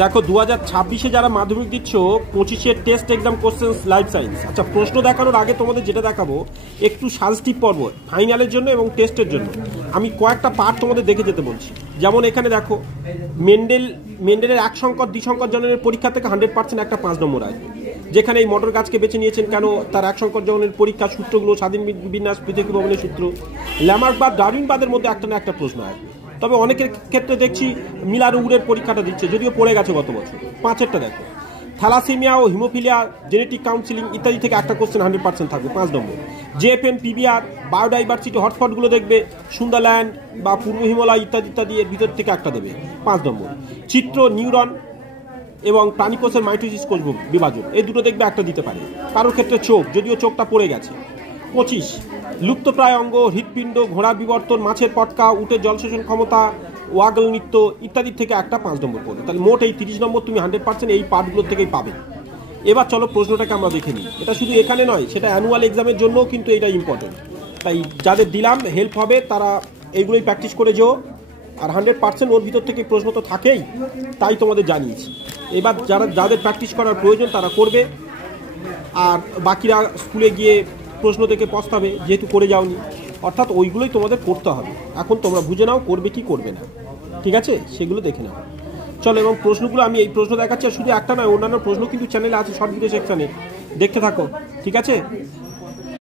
দেখো 2026-এ যারা মাধ্যমিক দিচ্ছ 25-এর test exam question life science. আচ্ছা, প্রশ্ন দেখানোর আগে তোমাদের যেটা দেখাবো একটু সাজেস্টিভ পর্ব ফাইনালের জন্য এবং টেস্টের জন্য আমি কয়েকটা পার্ট তোমাদের দেখে যেতে বলছি। যেমন এখানে দেখো মেন্ডেলের এক সংকর দ্বিসংকর জননের পরীক্ষা থেকে 100% একটা 5 নম্বর আসবে, যেখানে এই মটর গাছকে বেছে নিয়েছেন কেন, তার এক সংকর জননের পরীক্ষা, সূত্রগুলো, স্বাধীন বিন্যাস, পৃথক ভবনের সূত্র, ল্যামার্ক বা ডারউইনবাদের মধ্যে একটা না একটা প্রশ্ন আসবে। তবে অনেকের ক্ষেত্রে দেখছি মিলার উরের পরীক্ষাটা দিচ্ছে, যদিও পড়ে গেছে গত বছর। 5-এরটা দেখো, থ্যালাসেমিয়া ও হিমোফিলিয়া, জেনেটিক কাউন্সিলিং ইত্যাদি থেকে একটা কোশ্চেন 100% থাকবে 5 নম্বর। জেএফএম, পিবিআর, বায়োডাইভার্সিটি হটস্পটগুলো দেখবে, সুন্দরল্যান্ড বা পূর্ব হিমালয় ইত্যাদি ইত্যাদি এর ভিতর থেকে একটা দেবে 5 নম্বর। চিত্র, নিউরন এবং প্রাণীকোষের মাইটোসিস কোষ বিভাজন, এই দুটো দেখবে একটা দিতে পারে। কারোর ক্ষেত্রে চোখ, যদিও চোখটা পড়ে গেছে। 25 লুপ্তপ্রায় অঙ্গ, হৃৎপিণ্ড, ঘোড়ার বিবর্তন, মাছের পটকা, উটের জলশোষণ ক্ষমতা, ওয়াগল নৃত্য ইত্যাদি থেকে একটা 5 নম্বর পড়বে। তাহলে মোট এই 30 নম্বর তুমি 100% এই পার্টগুলো থেকেই পাবে। এবার চলো প্রশ্নটাকে আমরা দেখে নিই। এটা শুধু এখানে নয়, সেটা অ্যানুয়াল এক্সামের জন্যও কিন্তু এটা ইম্পর্টেন্ট। তাই যাদের দিলাম হেল্প হবে তারা এইগুলোই প্র্যাকটিস করে যেও। আর 100% ওর ভিতর থেকে প্রশ্ন তো থাকেই, তাই তোমাদের জানিয়েছি। এবার যাদের প্র্যাকটিস করার প্রয়োজন তারা করবে, আর বাকিরা স্কুলে গিয়ে প্রশ্ন থেকে পস্তাবে যেহেতু করে যাওনি। অর্থাৎ ওইগুলোই তোমাদের করতে হবে। এখন তোমরা বুঝে নাও করবে কি করবে না, ঠিক আছে? সেগুলো দেখে নাও। চলো, এবং প্রশ্নগুলো আমি এই প্রশ্ন দেখাচ্ছি, আর শুধু একটা নয়, অন্যান্য প্রশ্ন কিন্তু চ্যানেলে আছে, শর্ট ভিডিও সেকশানে দেখতে থাকো, ঠিক আছে?